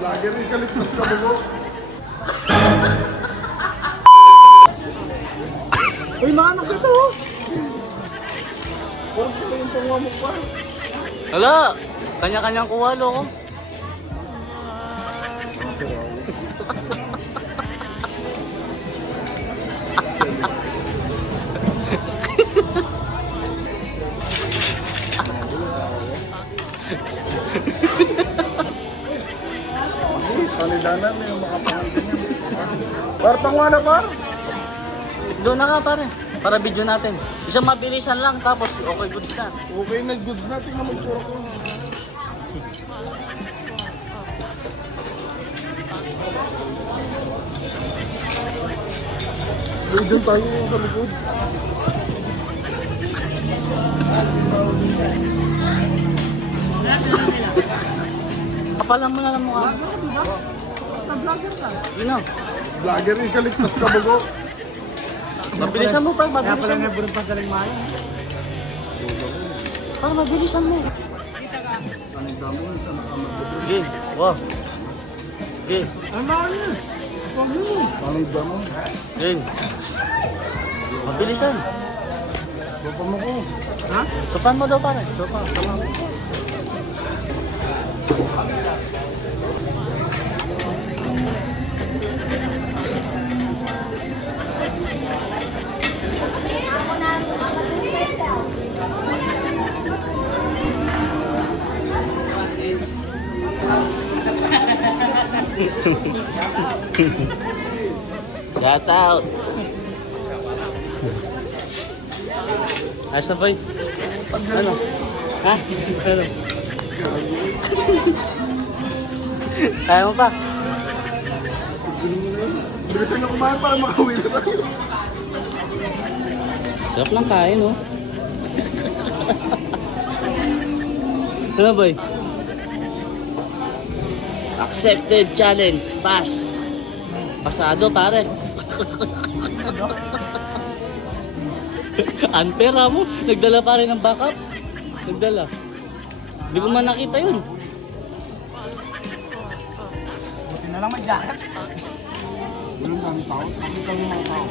Vlogger, ikaligtas ka mo. Uy, naanak ito oh. Parang ko yung tunga mo pa. Wala! Kanya-kanyang kuha, loko. Palidanan na yung makapangalan niya. Par, pangwa na par. Doon na nga pare, para video natin. Isang mabilisan lang, tapos okay goods na. Okay na, goods na. Tingnan mo yung tsura ko. Doon tayo sa likod. Kapalan mo na lang mukha. Vlogger ka. Yun na. Vlogger, ikaligtas ka mo. Mabilisan mo pa, Kaya pala mabilisan mo. nga burong pagkaling mayo. Para mabilisan mo. Panigdamo sa nakamagod. Okay, wow. Okay, Ano yun? Panigdamo. okay. Mabilisan. Bapa mo ko. Ha? Sopan mo daw pare. Sopa, tama mo. Shout out. Ayos na boy. Ano? Ha? Ano? Kaya mo pa? Bilisan na kumain para makauwi na tayo. Sarap lang kain, oh. Ano boy? Accepted challenge. Pass. Pasado pare. Unfair mo. Nagdala pa rin ng backup. Nagdala. Di ko man nakita yun. Buti na lang may jacket. Ganun kami tao. Nakita mo mga tao.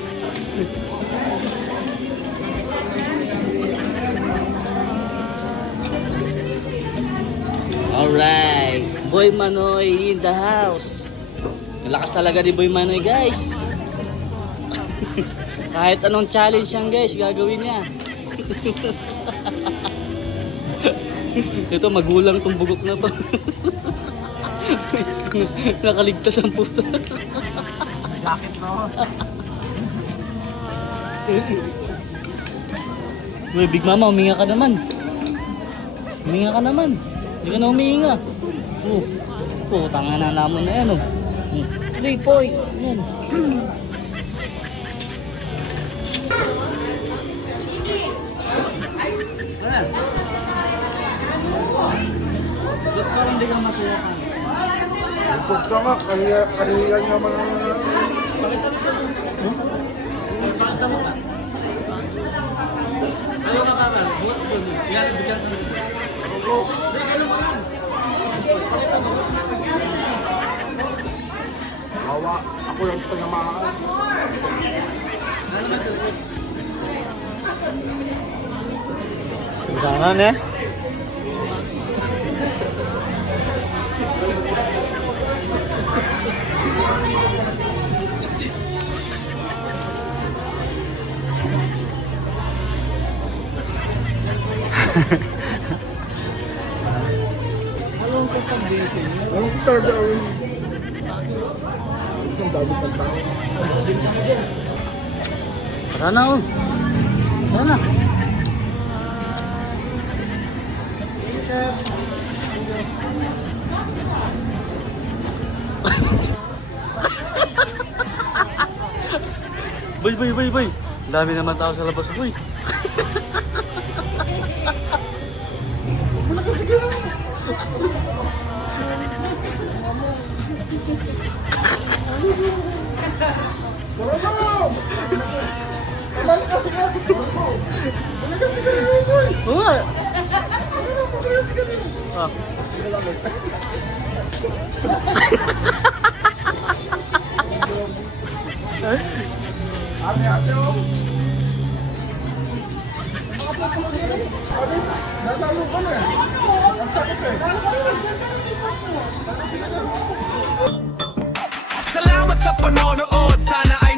Alright. Boy Manoy in the house. Malakas talaga ni Boy Manoy guys. Kahit anong challenge yan guys, gagawin niya. Ito magulang tong bugok na to. Nakaligtas ang puto. Jacket na ako. Uy, Big Mama, huminga ka naman. Huminga ka naman. Hindi ka na huminga. Tanga na naman na yan, oh. Play, boy. Yan. Ba't parang di ka masaya ka? Pagpag ka nga, kanila nga mga... Pakita mo ka. Ayaw ka ka. Yan, bigyan ka. Hindi, kailan ka lang. Pakita mo. Hawa, ako yung tinamaan. Ano naman sa likod? Jangan ya. Anong kapag-gising? Anong tatawin? Isang dami pang tao. Tara na, oh. Tara na. Boy. Ang dami naman tao sa labas, boy. Oo nga. Ah. Ate, oh. Natalo ka na eh. Ang sakit eh. Salamat sa panonood, sana ay